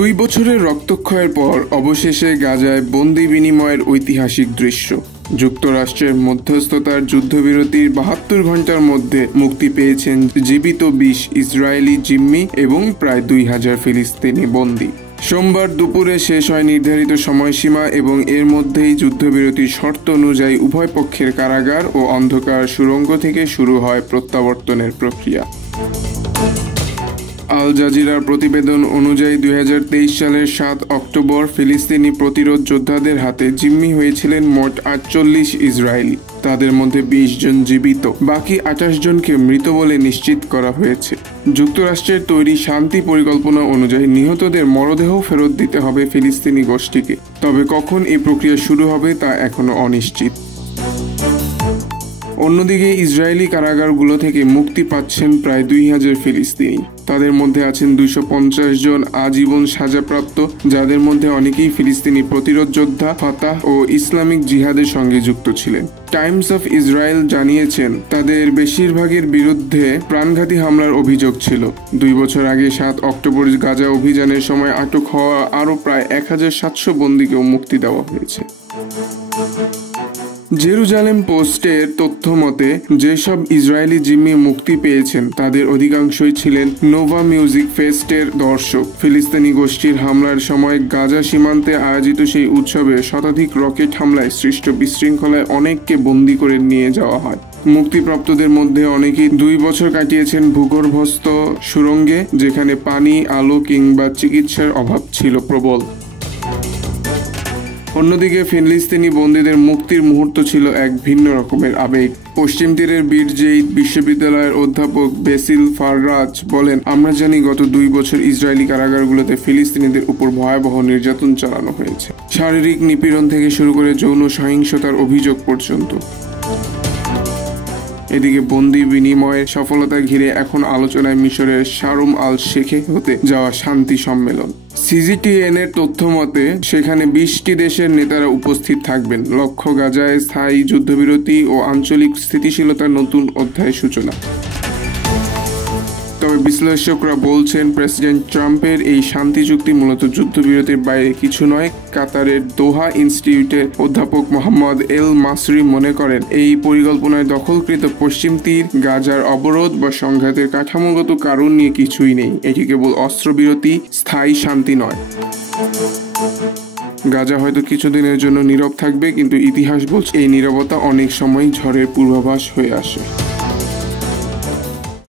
2 বছরের রক্তক্ষয়ের পর অবশেষে গাজায় বন্দি বিনিময়ের ঐতিহাসিক দৃশ্য। যুক্তরাষ্ট্রের মধ্যস্থতার যুদ্ধবিরতির 72 ঘন্টার মধ্যে মুক্তি পেয়েছেন জীবিত 20 ইসরায়েলি জিম্মি এবং প্রায় 2000 ফিলিস্তিনি বন্দী। সোমবার দুপুরে শেষ হয় নির্ধারিত সময়সীমা এবং এর মধ্যেই যুদ্ধবিরতির শর্ত অনুযায়ী উভয় পক্ষের কারাগার ও অন্ধকার সুড়ঙ্গ থেকে শুরু হয় প্রত্যাবর্তনের প্রক্রিয়া। আল জাজিরার প্রতিবেদন অনুযায়ী 2023 সালের 7 অক্টোবর ফিলিস্তিনি প্রতিরোধ যোদ্ধাদের হাতে জিম্মি হয়েছিলেন মোট 48 ইসরায়েলি। তাদের মধ্যে 20 জন জীবিত, বাকি 28 জনকে মৃত বলে নিশ্চিত করা হয়েছে। যুক্তরাষ্ট্রের তৈরি শান্তি পরিকল্পনা অনুযায়ী নিহতদের মরদেহ ফেরত দিতে হবে ফিলিস্তিনি গোষ্ঠীকে, তবে কখন এই প্রক্রিয়া শুরু হবে তা এখনো অনিশ্চিত। অন্যদিকে ইসরায়েলি কারাগারগুলো থেকে মুক্তি পাচ্ছেন প্রায় 2000 ফিলিস্তিনি। তাদের মধ্যে আছেন 250 জন আজীবন সাজাপ্রাপ্ত, যাদের মধ্যে অনেকেই ফিলিস্তিনি প্রতিরোধ যোদ্ধা, ফাতাহ ও ইসলামিক জিহাদের সঙ্গে যুক্ত ছিলেন। টাইমস অফ ইসরায়েল জানিয়েছেন তাদের বেশিরভাগের বিরুদ্ধে প্রাণঘাতী হামলার অভিযোগ ছিল। 2 বছর আগে 7 অক্টোবর গাজা অভিযানের সময় আটক হওয়া আরও প্রায় 1700 বন্দীকেও মুক্তি দেওয়া হয়েছে। জেরুজালেম পোস্টের তথ্য মতে যেসব ইসরায়েলি জিম্মি মুক্তি পেয়েছেন তাদের অধিকাংশই ছিলেন নোভা মিউজিক ফেস্টের দর্শক। ফিলিস্তিনি গোষ্ঠীর হামলার সময় গাজা সীমান্তে আয়োজিত সেই উৎসবে শতাধিক রকেট হামলায় সৃষ্ট বিশৃঙ্খলায় অনেককে বন্দী করে নিয়ে যাওয়া হয়। মুক্তিপ্রাপ্তদের মধ্যে অনেকেই 2 বছর কাটিয়েছেন ভূগর্ভস্থ সুড়ঙ্গে, যেখানে পানি, আলো কিংবা চিকিৎসার অভাব ছিল প্রবল। অন্যদিকে ফিলিস্তিনি বন্দীদের মুক্তির মুহূর্ত ছিল এক ভিন্ন রকমের আবেগ। পশ্চিম তীরের বিরজেইদ বিশ্ববিদ্যালয়ের অধ্যাপক বেসিল ফাররাজ বলেন, আমরা জানি গত 2 বছর ইসরায়েলি কারাগারগুলোতে ফিলিস্তিনিদের উপর ভয়াবহ নির্যাতন চালানো হয়েছে, শারীরিক নিপীড়ন থেকে শুরু করে যৌন সহিংসতার অভিযোগ পর্যন্ত। এদিকে বন্দি বিনিময়ের সফলতা ঘিরে এখন আলোচনায় মিশরের শারম আল শেখে হতে যাওয়া শান্তি সম্মেলন। সিজিটিএন এর তথ্য মতে সেখানে 20টি দেশের নেতারা উপস্থিত থাকবেন। লক্ষ্য গাজায় স্থায়ী যুদ্ধবিরতি ও আঞ্চলিক স্থিতিশীলতার নতুন অধ্যায় সূচনা। তবে বিশ্লেষকরা বলছেন প্রেসিডেন্ট ট্রাম্পের এই শান্তি চুক্তি মূলত যুদ্ধবিরতির বাইরে কিছু নয়। কাতারের দোহা ইনস্টিটিউটের অধ্যাপক মোহাম্মদ এল মাসরি মনে করেন এই পরিকল্পনায় দখলকৃত পশ্চিম তীর, গাজার অবরোধ বা সংঘাতের কাঠামোগত কারণ নিয়ে কিছুই নেই। এটি কেবল অস্ত্রবিরতি, স্থায়ী শান্তি নয়। গাজা হয়তো কিছুদিনের জন্য নীরব থাকবে, কিন্তু ইতিহাস বলছে এই নীরবতা অনেক সময় ঝড়ের পূর্বাভাস হয়ে আসে।